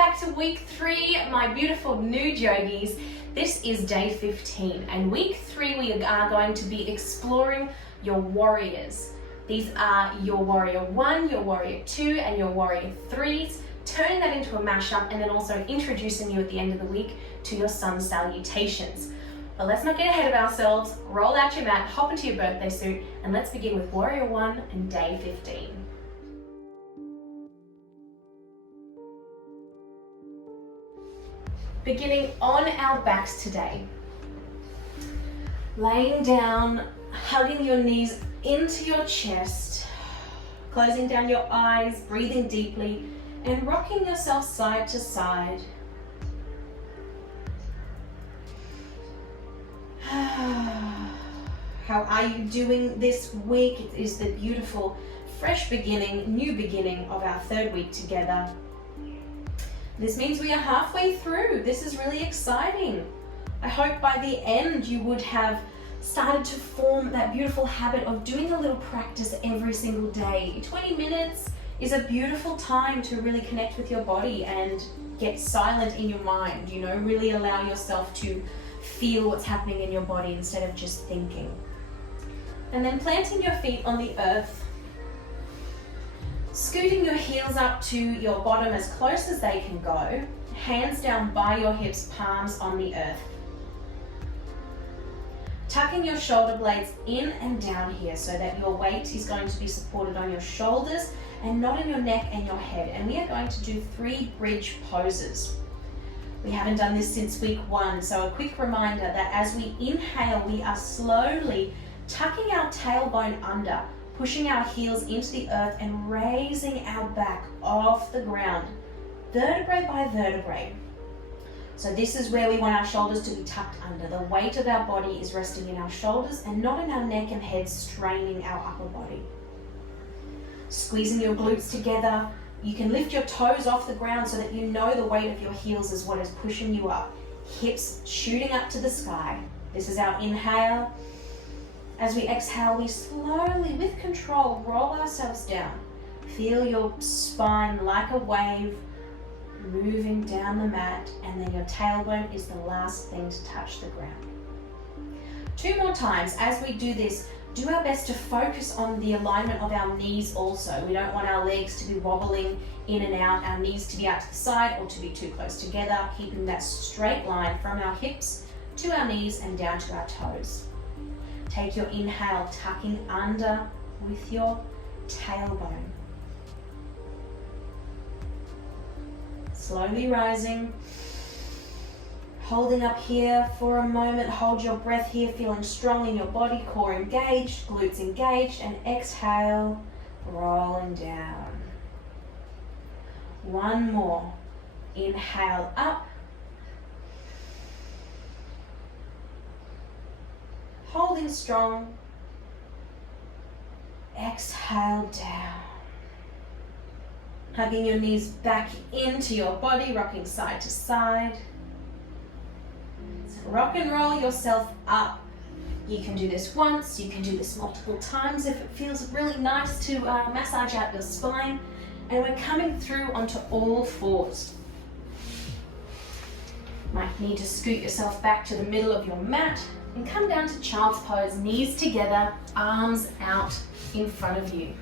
back to week 3, my beautiful new yogis. This is day 15, and week 3 we are going to be exploring your warriors. These are your warrior 1, your warrior 2, and your warrior 3s, turning that into a mashup and then also introducing you at the end of the week to your sun salutations. But let's not get ahead of ourselves. Roll out your mat, hop into your birthday suit, and let's begin with warrior 1 and day 15. Beginning on our backs today. Laying down, hugging your knees into your chest, closing down your eyes, breathing deeply, and rocking yourself side to side. How are you doing this week? It is the beautiful, fresh beginning, new beginning of our 3rd week together. This means we are halfway through. This is really exciting. I hope by the end you would have started to form that beautiful habit of doing a little practice every single day. 20 minutes is a beautiful time to really connect with your body and get silent in your mind, really allow yourself to feel what's happening in your body instead of just thinking. And then planting your feet on the earth, scooting your heels up to your bottom as close as they can go, hands down by your hips, palms on the earth. Tucking your shoulder blades in and down here so that your weight is going to be supported on your shoulders and not in your neck and your head. And we are going to do 3 bridge poses. We haven't done this since week 1, so a quick reminder that as we inhale, we are slowly tucking our tailbone under, pushing our heels into the earth and raising our back off the ground, vertebrae by vertebrae. So this is where we want our shoulders to be tucked under. The weight of our body is resting in our shoulders and not in our neck and head, straining our upper body. Squeezing your glutes together. You can lift your toes off the ground so that you know the weight of your heels is what is pushing you up. Hips shooting up to the sky. This is our inhale. As we exhale, we slowly, with control, roll ourselves down. Feel your spine like a wave moving down the mat, and then your tailbone is the last thing to touch the ground. 2 more times. As we do this, do our best to focus on the alignment of our knees also. We don't want our legs to be wobbling in and out, our knees to be out to the side or to be too close together, keeping that straight line from our hips to our knees and down to our toes. Take your inhale, tucking under with your tailbone. Slowly rising, holding up here for a moment. Hold your breath here, feeling strong in your body, core engaged, glutes engaged, and exhale, rolling down. 1 more. Inhale up. Holding strong. Exhale down. Hugging your knees back into your body, rocking side to side. So rock and roll yourself up. You can do this once, you can do this multiple times if it feels really nice to massage out your spine. And we're coming through onto all 4s. Might need to scoot yourself back to the middle of your mat and come down to child's pose, knees together, arms out in front of you.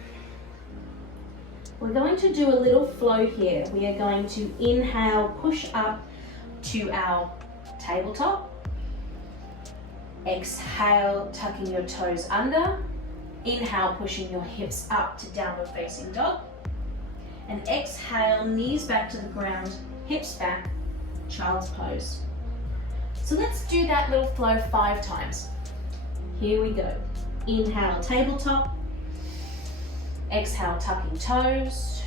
We're going to do a little flow here. We are going to inhale, push up to our tabletop. Exhale, tucking your toes under. Inhale, pushing your hips up to downward facing dog. And exhale, knees back to the ground, hips back, child's pose. So let's do that little flow 5 times. Here we go. Inhale, tabletop. Exhale, tucking toes.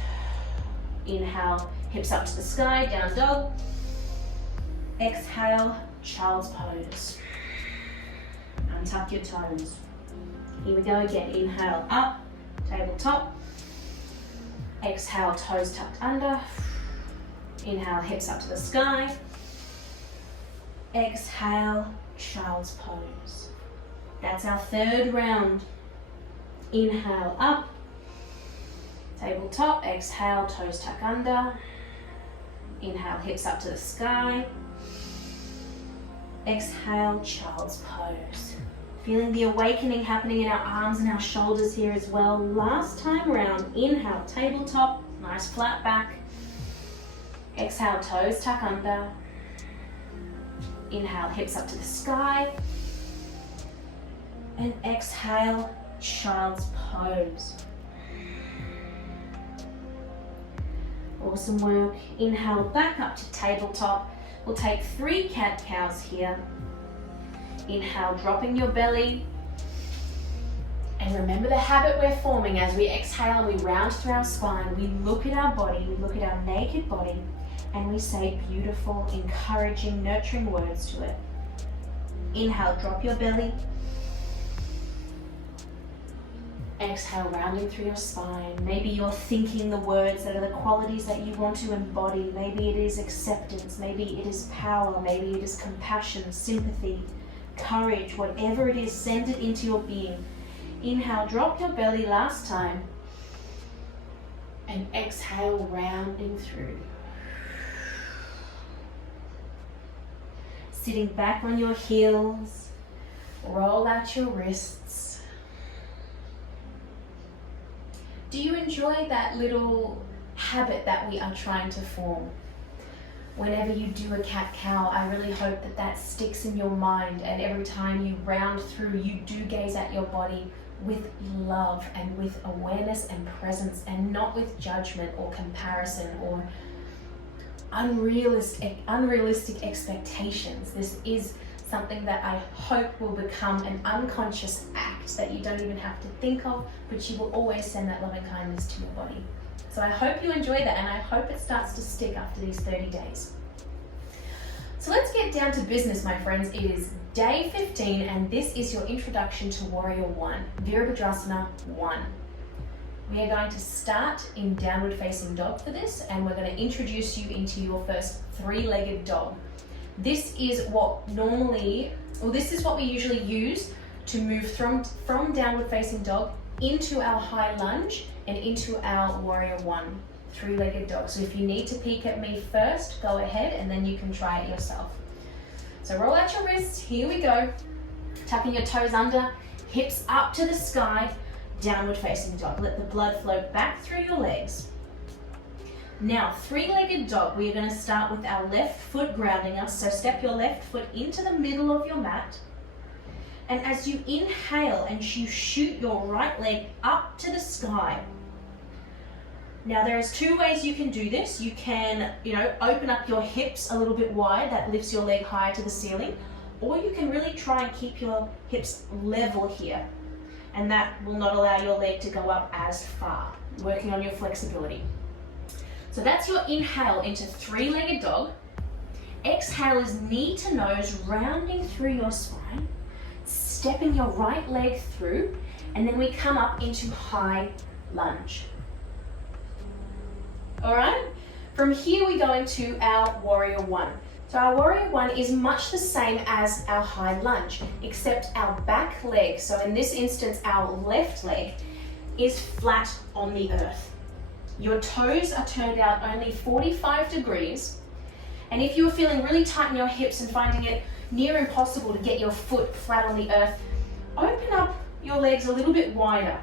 Inhale, hips up to the sky, down dog. Exhale, child's pose. Untuck your toes. Here we go again. Inhale, up, tabletop. Exhale, toes tucked under. Inhale, hips up to the sky. Exhale, child's pose. That's our 3rd round. Inhale, up. Tabletop, exhale, toes tuck under. Inhale, hips up to the sky. Exhale, child's pose. Feeling the awakening happening in our arms and our shoulders here as well. Last time around, inhale, tabletop, nice flat back. Exhale, toes tuck under. Inhale, hips up to the sky. And exhale, child's pose. Awesome work. Inhale, back up to tabletop. We'll take 3 cat-cows here. Inhale, dropping your belly. And remember the habit we're forming as we exhale and we round through our spine. We look at our body, we look at our naked body, and we say beautiful, encouraging, nurturing words to it. Inhale, drop your belly. Exhale, rounding through your spine. Maybe you're thinking the words that are the qualities that you want to embody. Maybe it is acceptance, maybe it is power, maybe it is compassion, sympathy, courage, whatever it is, send it into your being. Inhale, drop your belly last time. And exhale, rounding through. Sitting back on your heels, roll out your wrists. Do you enjoy that little habit that we are trying to form? Whenever you do a cat-cow, I really hope that that sticks in your mind, and every time you round through, you do gaze at your body with love and with awareness and presence, and not with judgment or comparison or unrealistic expectations. This is something that I hope will become an unconscious act that you don't even have to think of, but you will always send that loving kindness to your body. So I hope you enjoy that, and I hope it starts to stick after these 30 days. So let's get down to business, my friends. It is day 15, and this is your introduction to Warrior 1, Virabhadrasana 1. We are going to start in downward facing dog for this, and we're going to introduce you into your first 3-legged dog. This is what we usually use to move from downward facing dog into our high lunge and into our Warrior 1 3-legged dog. So if you need to peek at me first, go ahead, and then you can try it yourself. So roll out your wrists, here we go. Tucking your toes under, hips up to the sky, downward facing dog. Let the blood flow back through your legs. Now, 3-legged dog, we are going to start with our left foot grounding us. So step your left foot into the middle of your mat. And as you inhale and you shoot your right leg up to the sky. Now, there's 2 ways you can do this. You can, open up your hips a little bit wide. That lifts your leg higher to the ceiling. Or you can really try and keep your hips level here. And that will not allow your leg to go up as far, working on your flexibility. So that's your inhale into 3-legged dog. Exhale is knee to nose, rounding through your spine, stepping your right leg through, and then we come up into high lunge. All right, from here we go into our Warrior 1. So our Warrior 1 is much the same as our high lunge, except our back leg, so in this instance our left leg, is flat on the earth. Your toes are turned out only 45 degrees, and if you're feeling really tight in your hips and finding it near impossible to get your foot flat on the earth, open up your legs a little bit wider,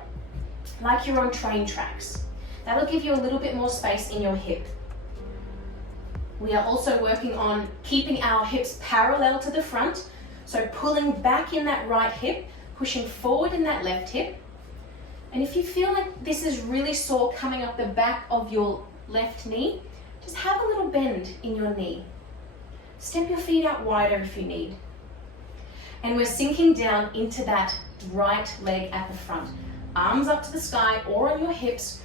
like you're on train tracks. That'll give you a little bit more space in your hip. We are also working on keeping our hips parallel to the front, so pulling back in that right hip, pushing forward in that left hip. And if you feel like this is really sore coming up the back of your left knee, just have a little bend in your knee. Step your feet out wider if you need. And we're sinking down into that right leg at the front. Arms up to the sky or on your hips,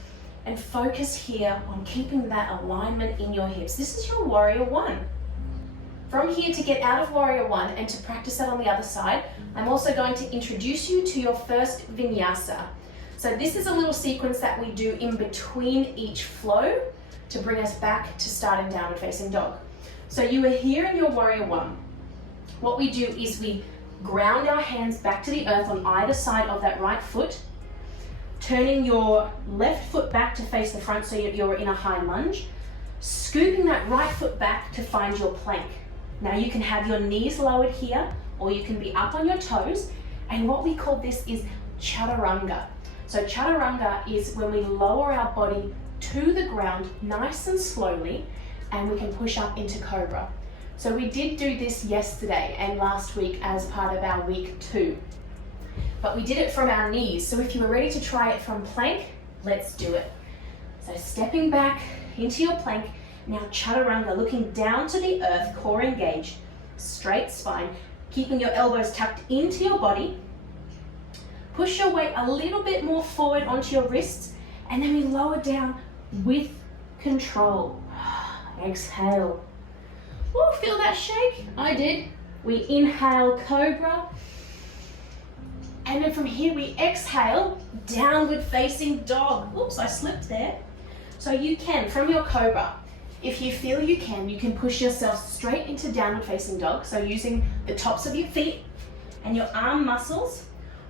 and focus here on keeping that alignment in your hips. This is your Warrior 1. From here, to get out of Warrior 1 and to practice that on the other side, I'm also going to introduce you to your first Vinyasa. So this is a little sequence that we do in between each flow to bring us back to starting downward facing dog. So you are here in your Warrior 1. What we do is we ground our hands back to the earth on either side of that right foot, turning your left foot back to face the front so you're in a high lunge. Scooping that right foot back to find your plank. Now you can have your knees lowered here, or you can be up on your toes, and what we call this is Chaturanga. So Chaturanga is when we lower our body to the ground nice and slowly, and we can push up into Cobra. So we did do this yesterday and last week as part of our week 2. But we did it from our knees, so if you were ready to try it from plank, let's do it. So stepping back into your plank, now Chaturanga, looking down to the earth, core engaged, straight spine, keeping your elbows tucked into your body. Push your weight a little bit more forward onto your wrists, and then we lower down with control. Exhale. Ooh, feel that shake? I did. We inhale, Cobra. And then from here we exhale, downward facing dog. Oops, I slipped there. So you can, from your Cobra, if you feel you can push yourself straight into downward facing dog. So using the tops of your feet and your arm muscles,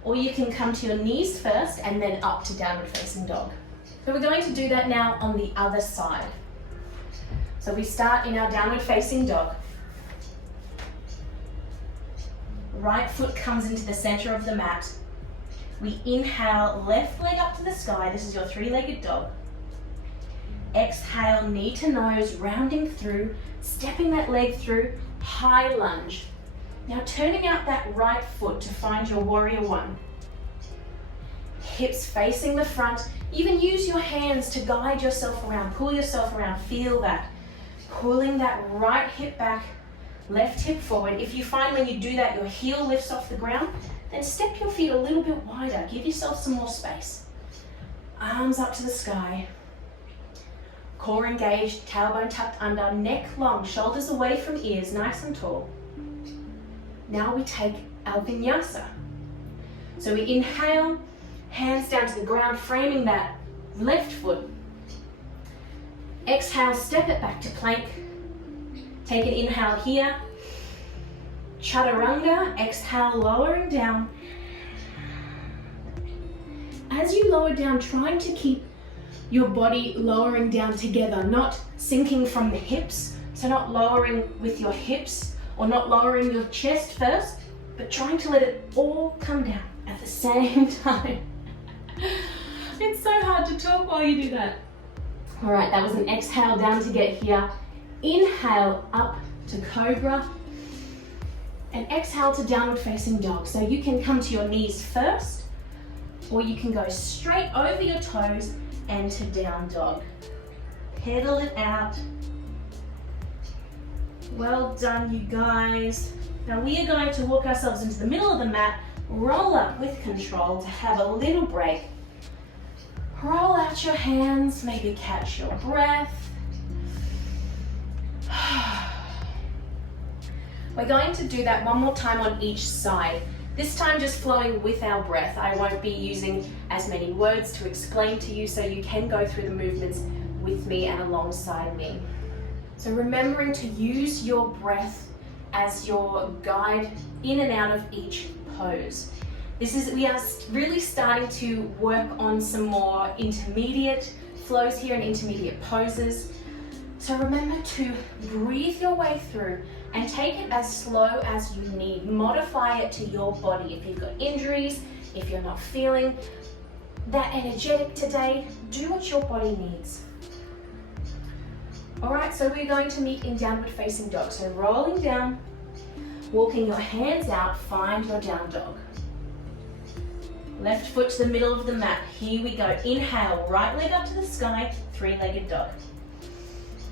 or you can come to your knees first and then up to downward facing dog. So we're going to do that now on the other side. So we start in our downward facing dog. Right foot comes into the center of the mat. We inhale, left leg up to the sky. This is your 3-legged dog. Exhale, knee to nose, rounding through, stepping that leg through, high lunge. Now turning out that right foot to find your warrior 1. Hips facing the front. Even use your hands to guide yourself around, pull yourself around, feel that. Pulling that right hip back, left hip forward. If you find when you do that your heel lifts off the ground, then step your feet a little bit wider. Give yourself some more space. Arms up to the sky. Core engaged, tailbone tucked under, neck long, shoulders away from ears, nice and tall. Now we take our Vinyasa. So we inhale, hands down to the ground, framing that left foot. Exhale, step it back to plank. Take an inhale here. Chaturanga, exhale, lowering down. As you lower down, trying to keep your body lowering down together, not sinking from the hips. So not lowering with your hips or not lowering your chest first, but trying to let it all come down at the same time. It's so hard to talk while you do that. All right, that was an exhale down to get here. Inhale up to Cobra. And exhale to downward facing dog. So you can come to your knees first, or you can go straight over your toes and to down dog. Pedal it out. Well done, you guys. Now we are going to walk ourselves into the middle of the mat, roll up with control to have a little break. Roll out your hands, maybe catch your breath. We're going to do that one more time on each side. This time just flowing with our breath. I won't be using as many words to explain to you, so you can go through the movements with me and alongside me. So remembering to use your breath as your guide in and out of each pose. We are really starting to work on some more intermediate flows here and intermediate poses. So remember to breathe your way through and take it as slow as you need. Modify it to your body. If you've got injuries, if you're not feeling that energetic today, do what your body needs. All right, so we're going to meet in downward facing dog. So rolling down, walking your hands out, find your down dog. Left foot to the middle of the mat. Here we go. Inhale, right leg up to the sky, 3-legged dog.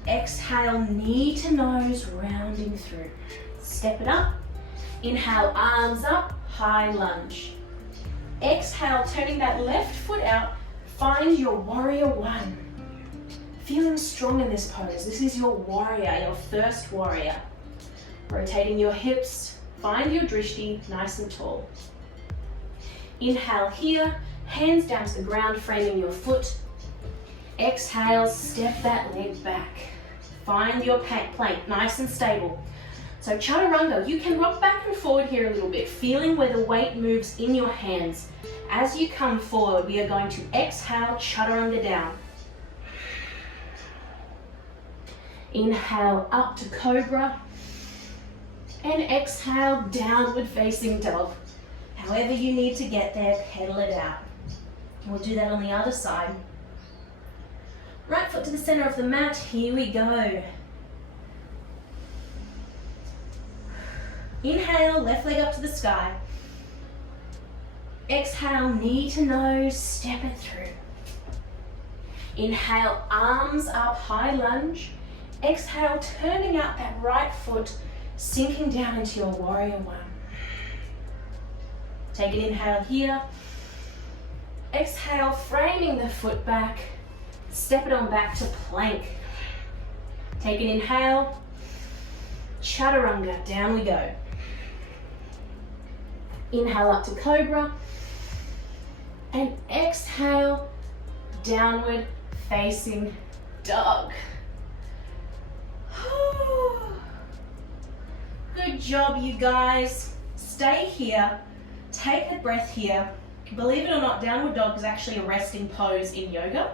Exhale, knee to nose, rounding through. Step it up. Inhale, arms up, high lunge. Exhale, turning that left foot out, find your warrior 1. Feeling strong in this pose. This is your warrior, your first warrior. Rotating your hips, find your drishti, nice and tall. Inhale here, hands down to the ground, framing your foot. Exhale, step that leg back. Find your plank, nice and stable. So Chaturanga, you can rock back and forward here a little bit, feeling where the weight moves in your hands. As you come forward, we are going to exhale, Chaturanga down. Inhale up to cobra. And exhale, downward facing dog. However you need to get there, pedal it out. We'll do that on the other side. Right foot to the center of the mat, here we go. Inhale, left leg up to the sky. Exhale, knee to nose, step it through. Inhale, arms up, high lunge. Exhale, turning out that right foot, sinking down into your warrior one. Take an inhale here. Exhale, framing the foot back. Step it on back to plank. Take an inhale. Chaturanga, down we go. Inhale up to cobra. And exhale, downward facing dog. Good job, you guys. Stay here. Take a breath here. Believe it or not, downward dog is actually a resting pose in yoga.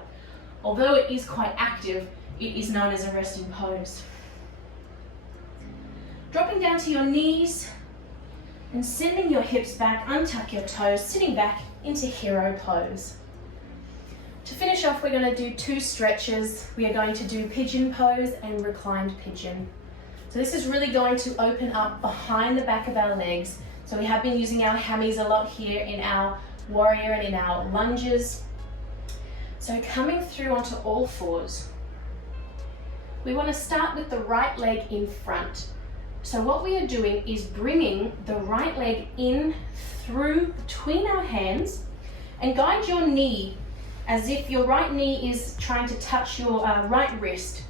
Although it is quite active, it is known as a resting pose. Dropping down to your knees and sending your hips back, untuck your toes, sitting back into hero pose. To finish off, we're going to do 2 stretches. We are going to do pigeon pose and reclined pigeon. So this is really going to open up behind the back of our legs. So we have been using our hammies a lot here in our warrior and in our lunges. So coming through onto all fours. We want to start with the right leg in front. So what we are doing is bringing the right leg in through between our hands and guide your knee as if your right knee is trying to touch your right wrist.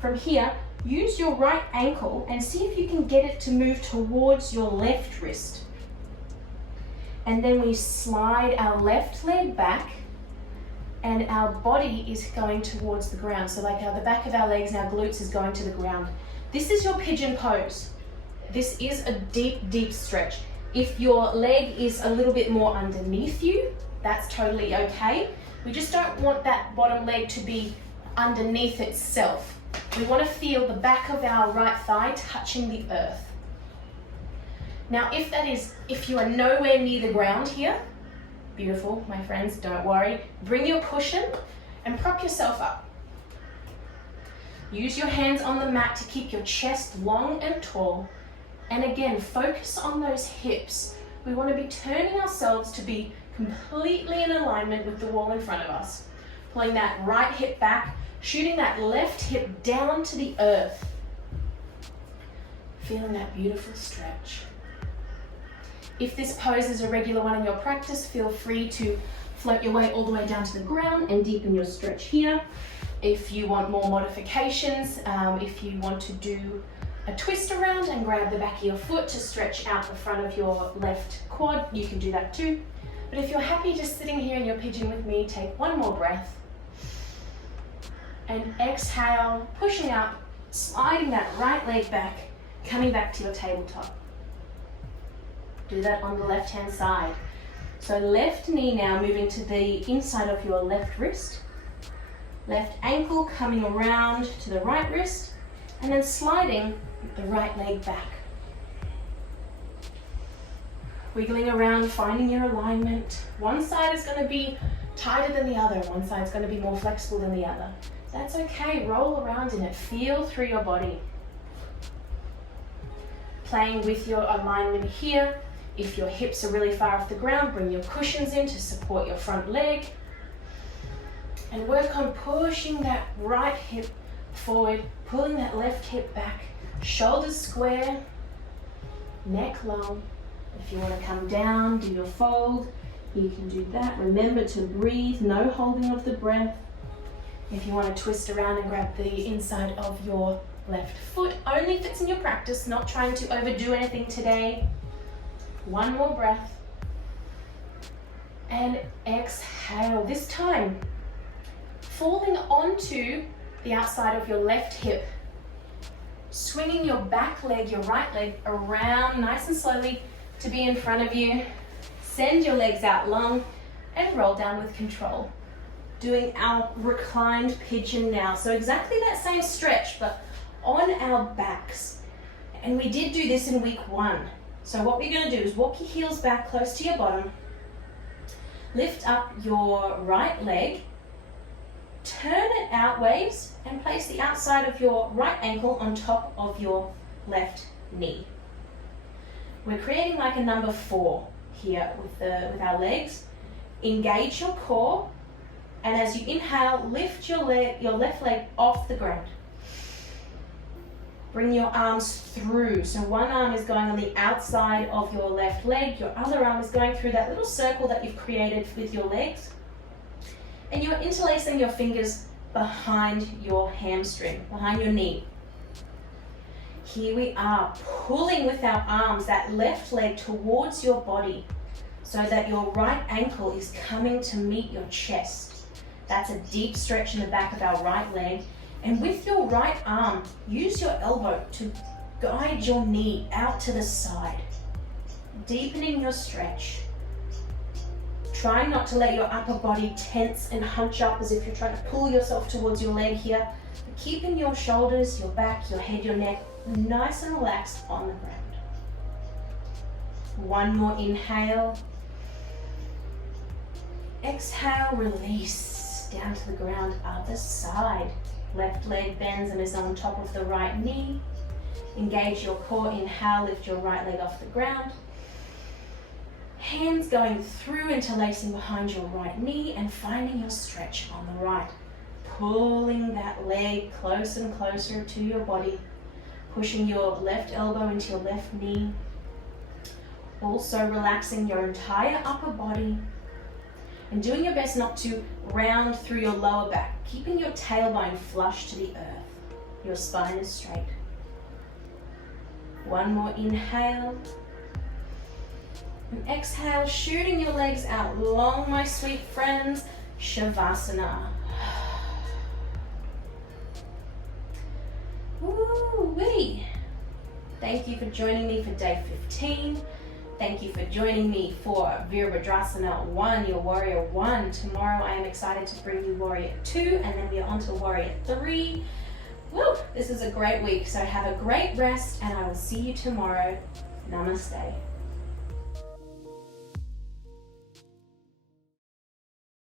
From here, use your right ankle and see if you can get it to move towards your left wrist. And then we slide our left leg back and our body is going towards the ground. So like the back of our legs and our glutes is going to the ground. This is your pigeon pose. This is a deep, deep stretch. If your leg is a little bit more underneath you, that's totally okay. We just don't want that bottom leg to be underneath itself. We want to feel the back of our right thigh touching the earth. Now, if you are nowhere near the ground here, beautiful, my friends, don't worry. Bring your cushion and prop yourself up. Use your hands on the mat to keep your chest long and tall. And again, focus on those hips. We want to be turning ourselves to be completely in alignment with the wall in front of us. Pulling that right hip back, shooting that left hip down to the earth. Feeling that beautiful stretch. If this pose is a regular one in your practice, feel free to float your way all the way down to the ground and deepen your stretch here. If you want more modifications, if you want to do a twist around and grab the back of your foot to stretch out the front of your left quad, you can do that too. But if you're happy just sitting here in your pigeon with me, take one more breath. And exhale, pushing up, sliding that right leg back, coming back to your tabletop. Do that on the left-hand side. So left knee now moving to the inside of your left wrist. Left ankle coming around to the right wrist, and then sliding the right leg back. Wiggling around, finding your alignment. One side is going to be tighter than the other. One side is going to be more flexible than the other. That's okay. Roll around in it. Feel through your body. Playing with your alignment here. If your hips are really far off the ground, bring your cushions in to support your front leg. And work on pushing that right hip forward, pulling that left hip back, shoulders square, neck long. If you want to come down, do your fold, you can do that. Remember to breathe, no holding of the breath. If you want to twist around and grab the inside of your left foot, only if it's in your practice, not trying to overdo anything today. One more breath. And exhale. This time, falling onto the outside of your left hip, swinging your back leg, your right leg around nice and slowly to be in front of you. Send your legs out long and roll down with control. doing our reclined pigeon now. So exactly that same stretch, but on our backs. And we did do this in week 1. So what we're going to do is walk your heels back close to your bottom, lift up your right leg, turn it outwards, and place the outside of your right ankle on top of your left knee. We're creating like a number 4 here with our legs. Engage your core, and as you inhale, lift your left leg off the ground. Bring your arms through. So one arm is going on the outside of your left leg, your other arm is going through that little circle that you've created with your legs, and you're interlacing your fingers behind your hamstring, behind your knee. Here we are, pulling with our arms that left leg towards your body so that your right ankle is coming to meet your chest. That's a deep stretch in the back of our right leg. And with your right arm, use your elbow to guide your knee out to the side, deepening your stretch. Trying not to let your upper body tense and hunch up as if you're trying to pull yourself towards your leg here, but keeping your shoulders, your back, your head, your neck nice and relaxed on the ground. One more inhale. Exhale, release down to the ground, other side. Left leg bends and is on top of the right knee. Engage your core, inhale, lift your right leg off the ground. Hands going through, interlacing behind your right knee and finding your stretch on the right. Pulling that leg close and closer to your body. Pushing your left elbow into your left knee. Also relaxing your entire upper body. And doing your best not to round through your lower back, keeping your tailbone flush to the earth. Your spine is straight. One more inhale. And exhale, shooting your legs out long, my sweet friends. Shavasana. Woo-wee. Thank you for joining me for day 15. Thank you for joining me for Virabhadrasana 1, your Warrior 1. Tomorrow I am excited to bring you Warrior 2, and then we are on to Warrior 3. Woo! This is a great week, so have a great rest, and I will see you tomorrow. Namaste.